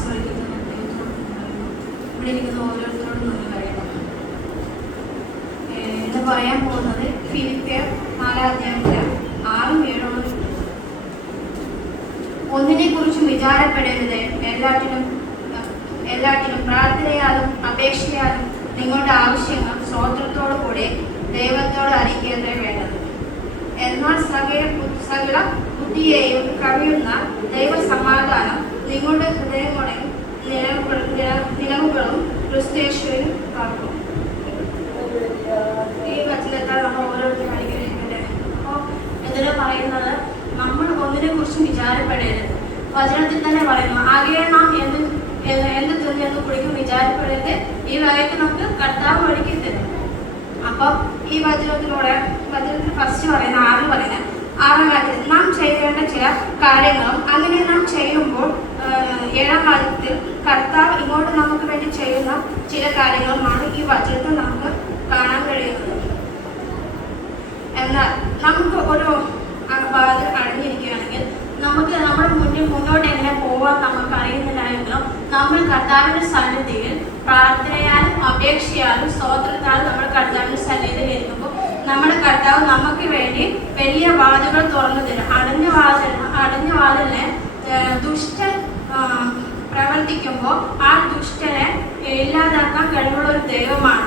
പറയുന്നു. ഇവിടെ ഇരിക്കുന്ന ഓരോരുത്തരോടും നന്ദി പറയുന്നു ഇന്ന് പറയാൻ പോകുന്നത് ഫിലിപ്പിയർ നാലാം അധ്യായത്തിലെ ആറും ഏഴോളം ഒന്നിനെ കുറിച്ചും വിചാരപ്പെടരുത് എല്ലാറ്റിനും എല്ലാറ്റിനും പ്രാർത്ഥനയാലും അപേക്ഷയാലും നിങ്ങളുടെ ആവശ്യങ്ങൾ സ്വോത്രത്തോടു കൂടെ ദൈവത്തോട് അറിയിക്കേണ്ടേ വേണ്ടത് എന്നാൽ സകല സകല ബുദ്ധിയെയും കഴിയുന്ന ദൈവസമാധാനം നിങ്ങളുടെ ഹൃദയങ്ങളെയും നിലവുകളും ക്രിസ്തേശ്വരും കാക്കും ഈ വചനത്താൽ നമ്മൾ ഓരോരുത്തരും അനുഗ്രഹിക്കട്ടെ അപ്പോൾ ഇതിൽ പറയുന്നത് നമ്മൾ ഒന്നിനെ കുറിച്ചും വിചാരപ്പെടരുത്. വചനത്തിൽ തന്നെ പറയുന്നു ആകെ നാം എന്ത് എന്ത് തിന്ന് എന്ന് കുടിക്കും വിചാരപ്പെടരുത്. ഈ വകയ്ക്ക് നമുക്ക് കർത്താവ് ഒരുക്കി തരും. അപ്പം ഈ വചനത്തിലൂടെ വചനത്തിൽ ഫസ്റ്റ് പറയുന്ന ആറ് പറയുന്നത് ആറാം കാര്യത്തിൽ നാം ചെയ്യേണ്ട ചില കാര്യങ്ങളും അങ്ങനെ വാക്യത്തിൽ കർത്താവ് ഇങ്ങോട്ട് നമുക്ക് വേണ്ടി ചെയ്യുന്ന ചില കാര്യങ്ങളുമാണ് ഈ വചനത്തിൽ നമുക്ക് കാണാൻ കഴിയുന്നത്. എന്നാൽ നമുക്ക് ഒരു വാതിൽ അടഞ്ഞിരിക്കുകയാണെങ്കിൽ നമുക്ക് നമ്മുടെ മുന്നിൽ മുന്നോട്ട് എങ്ങനെ പോവാൻ നമുക്ക് അറിയുന്നില്ലായെങ്കിലും നമ്മൾ കർത്താവിന്റെ സന്നിധിയിൽ പ്രാർത്ഥനയാലും അപേക്ഷയാലും സ്തോത്രത്താലും നമ്മൾ കർത്താവിന്റെ സന്നിധിയിൽ ഇരിക്കുമ്പോൾ നമ്മുടെ കർത്താവ് നമുക്ക് വേണ്ടി വലിയ വാതിലുകൾ തുറന്നു തരും. അടഞ്ഞ വാതിൽ അടഞ്ഞ വാതിലിനെ ആഹ്, പ്രവർത്തിക്കുമ്പോൾ ആ ദുഷ്ടനെ ഇല്ലാതാക്കാൻ കഴിവുള്ള ഒരു ദൈവമാണ്.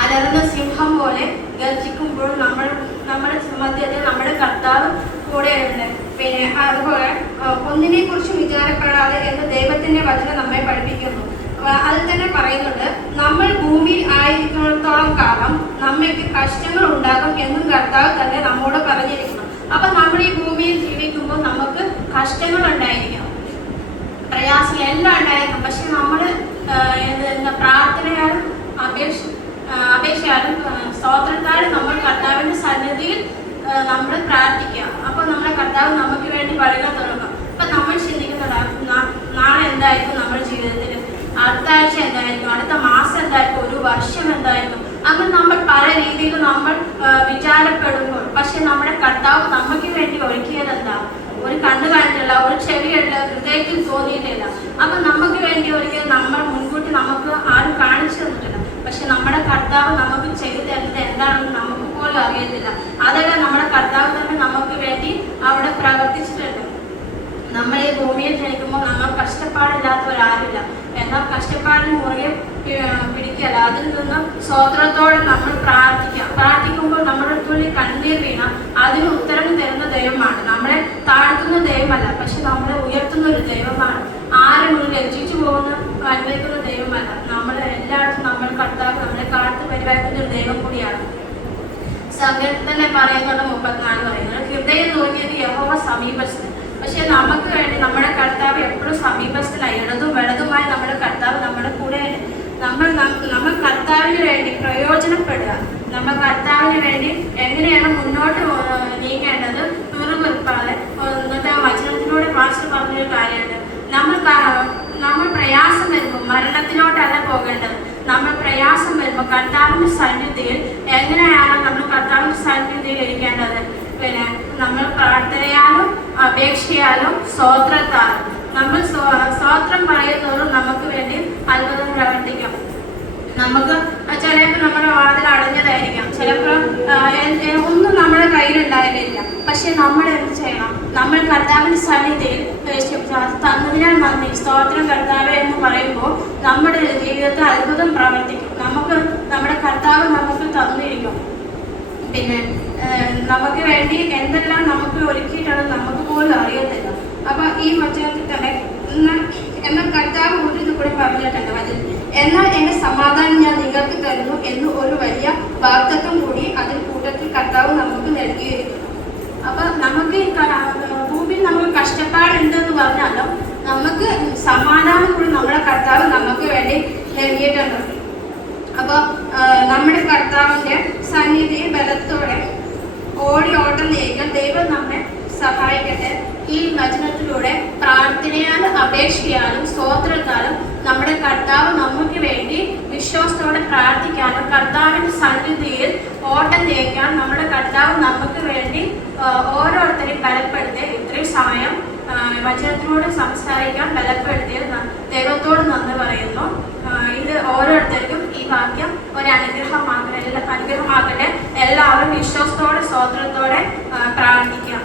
അലർന്ന സിംഹം പോലെ ഗർജിക്കുമ്പോൾ നമ്മൾ നമ്മുടെ മധ്യത്തിൽ നമ്മുടെ കർത്താവ് കൂടെയുണ്ട്. പിന്നെ അതുപോലെ ഒന്നിനെ കുറിച്ചും വിചാരപ്പെടാതെ എന്ന് ദൈവത്തിന്റെ വചനം നമ്മെ പഠിപ്പിക്കുന്നു. അത് തന്നെ പറയുന്നുണ്ട് നമ്മൾ ഭൂമിയിൽ ആയിരിക്കുന്നിടത്തോളം കാലം നമ്മയ്ക്ക് കഷ്ടങ്ങൾ ഉണ്ടാകും എന്നും കർത്താവ് തന്നെ നമ്മോട് പറഞ്ഞിരിക്കുന്നു. അപ്പൊ നമ്മൾ ഈ ഭൂമിയിൽ ജീവിക്കുമ്പോൾ നമുക്ക് കഷ്ടങ്ങൾ ഉണ്ടായിരിക്കണം പ്രയാസം എല്ലാം ഉണ്ടായിരുന്നു പക്ഷെ നമ്മൾ പ്രാർത്ഥനയാലും അപേക്ഷ അപേക്ഷയാലും സ്തോത്രത്താലും നമ്മൾ കർത്താവിന്റെ സന്നിധിയിൽ നമ്മൾ പ്രാർത്ഥിക്കുക. അപ്പൊ നമ്മുടെ കർത്താവ് നമുക്ക് വേണ്ടി വഴികൾ തുടങ്ങും അപ്പൊ നമ്മൾ ചിന്തിക്കുന്നത് നാളെ എന്തായിരിക്കും നമ്മുടെ ജീവിതത്തിൽ അടുത്ത ആഴ്ച എന്തായിരിക്കും? അടുത്ത മാസം എന്തായിരിക്കും? ഒരു വർഷം എന്തായിരിക്കും? അങ്ങനെ നമ്മൾ പല രീതിയിൽ നമ്മൾ വിചാരപ്പെടുമ്പോൾ പക്ഷെ നമ്മുടെ കർത്താവ് നമുക്ക് വേണ്ടി ഒരുക്കിയത് എന്താ ഒരു കണ്ണു കണ്ടിട്ടില്ല ഒരു ചെവി ഹൃദയത്തിൽ തോന്നിയിട്ടില്ല. അപ്പൊ നമുക്ക് വേണ്ടി ഒരിക്കലും നമ്മൾ മുൻകൂട്ടി നമുക്ക് ആരും കാണിച്ചു തന്നിട്ടില്ല. പക്ഷെ നമ്മുടെ കർത്താവ് നമുക്ക് ചെയ്തു തരുന്നത് എന്താണെന്ന് നമുക്ക് പോലും അറിയത്തില്ല. അതെല്ലാം നമ്മുടെ കർത്താവ് തന്നെ നമുക്ക് വേണ്ടി അവിടെ പ്രവർത്തിച്ചിട്ടുണ്ട്. നമ്മൾ ഈ ഭൂമിയിൽ ജനിക്കുമ്പോൾ നമ്മൾ കഷ്ടപ്പാടില്ലാത്തവരാരില്ല എന്നാൽ കഷ്ടപ്പാടിന് മുറിയെ പി- പിടിക്കല്ല അതിൽ നിന്ന് സ്വോത്രത്തോടെ നമ്മൾ പ്രാർത്ഥിക്കാം. പ്രാർത്ഥിക്കുമ്പോൾ നമ്മുടെ തുള്ളി കണ്ണീർ വീണ അതിന് ഉത്തരം തരുന്ന ദൈവമാണ് നമ്മളെ താഴ്ത്തുന്ന ദൈവമല്ല പക്ഷെ നമ്മളെ ഉയർത്തുന്ന ഒരു ദൈവമാണ് ആരും മുന്നിൽ ലജ്ജിച്ചു പോകുന്ന അനുഭവിക്കുന്ന ദൈവമല്ല നമ്മളെ എല്ലായിടത്തും നമ്മൾ കർത്താവ് നമ്മളെ പരിപാലിക്കുന്ന ഒരു ദൈവം കൂടിയാണ്. സങ്കീർത്തനം പറയുന്നത് മുപ്പത്തിനാല് പറയുന്നത് ഹൃദയം നോക്കിയത് യഹോവ സമീപസ്ഥൻ. പക്ഷെ നമുക്ക് വേണ്ടി നമ്മുടെ കർത്താവ് എപ്പോഴും സമീപസ്ഥനായി ഇടതും വലതുമായി നമ്മുടെ കർത്താവ് നമ്മുടെ കൂടെ നമ്മൾ നമ്മൾ കർത്താവിന് വേണ്ടി പ്രയോജനപ്പെടുക. നമ്മൾ കർത്താവിന് വേണ്ടി എങ്ങനെയാണ് മുന്നോട്ട് നീങ്ങേണ്ടത് പിറുപിറുപ്പാതെ ഇന്നത്തെ വചനത്തിലൂടെ മാസ്റ്റർ പറഞ്ഞൊരു കാര്യമുണ്ട്. നമ്മൾ നമ്മൾ പ്രയാസം വരുമ്പോൾ മരണത്തിലോട്ടല്ല പോകേണ്ടത്. നമ്മൾ പ്രയാസം വരുമ്പോൾ കർത്താവിന്റെ സന്നിധിയിൽ എങ്ങനെയാണ് നമ്മൾ കർത്താവിന്റെ സന്നിധിയിൽ ഇരിക്കേണ്ടത്? പിന്നെ നമ്മൾ പ്രാർത്ഥനയാലും അപേക്ഷയാലും സ്വോത്രത്താലും നമ്മൾ സ്വോത്രം പറയുന്നതോറും നമുക്ക് വേണ്ടി അത്ഭുതം പ്രവർത്തിക്കും. നമുക്ക് ചിലപ്പോൾ നമ്മുടെ വാതിൽ അടഞ്ഞതായിരിക്കാം. ചിലപ്പോൾ ഒന്നും നമ്മുടെ കയ്യിലുണ്ടായിരുന്നില്ല. പക്ഷെ നമ്മൾ എന്ത് ചെയ്യണം? നമ്മൾ കർത്താവിന്റെ സന്നിധിയിൽ തന്നതിനാൽ നന്ദി സ്തോത്രം കർത്താവ് എന്ന് പറയുമ്പോൾ നമ്മുടെ ജീവിതത്തെ അത്ഭുതം പ്രവർത്തിക്കും നമുക്ക് നമ്മുടെ കർത്താവ് നമുക്ക് തന്നിരിക്കും പിന്നെ ഏഹ്, നമുക്ക് വേണ്ടി എന്തെല്ലാം നമുക്ക് ഒരുക്കിയിട്ടാണ് നമുക്ക് പോലും അറിയത്തില്ല അപ്പൊ ഈ വചനത്തിൽ തന്നെ എന്നാൽ കർത്താവ് ഇത് കൂടെ പറഞ്ഞിട്ടുണ്ട്. അതിൽ എന്നാൽ എന്റെ സമാധാനം ഞാൻ നിങ്ങൾക്ക് തരുന്നു എന്ന് ഒരു വലിയ വാഗ്ദത്വം കൂടി അതിൽ കൂട്ടത്തിൽ കർത്താവ് നമുക്ക് നൽകിയിരിക്കുന്നു. അപ്പൊ നമുക്ക് ഭൂമിയിൽ നമുക്ക് കഷ്ടപ്പാടുണ്ടെന്ന് പറഞ്ഞാലും നമുക്ക് സമാധാനം കൂടി നമ്മുടെ കർത്താവ് നമുക്ക് വേണ്ടി നൽകിയിട്ടുണ്ട്. അപ്പൊ നമ്മുടെ കർത്താവിന്റെ സന്നിധി ബലത്തോടെ ഓടി ഓട്ടം നീക്കാൻ ദൈവം നമ്മെ സഹായിക്കട്ടെ. ഈ വചനത്തിലൂടെ അപേക്ഷിക്കാനും സ്തോത്രത്താലും നമ്മുടെ കർത്താവ് നമുക്ക് വേണ്ടി വിശ്വാസത്തോടെ പ്രാർത്ഥിക്കാനും കർത്താവിന്റെ സന്നിധിയിൽ ഓട്ടം തേക്കാൻ നമ്മുടെ കർത്താവ് നമുക്ക് വേണ്ടി ഓരോരുത്തരെയും ബലപ്പെടുത്തി ഇത്രയും സമയം വചനത്തിനോട് സംസാരിക്കാൻ ബലപ്പെടുത്തിയത് ദൈവത്തോട് നന്ന് പറയുന്നു. ഇത് ഓരോരുത്തർക്കും ഈ വാക്യം ഒരനുഗ്രഹമാകട്ടെ എല്ലാം അനുഗ്രഹമാകട്ടെ എല്ലാവരും വിശ്വാസത്തോടെ സ്വോത്രത്തോടെ പ്രാർത്ഥിക്കാം.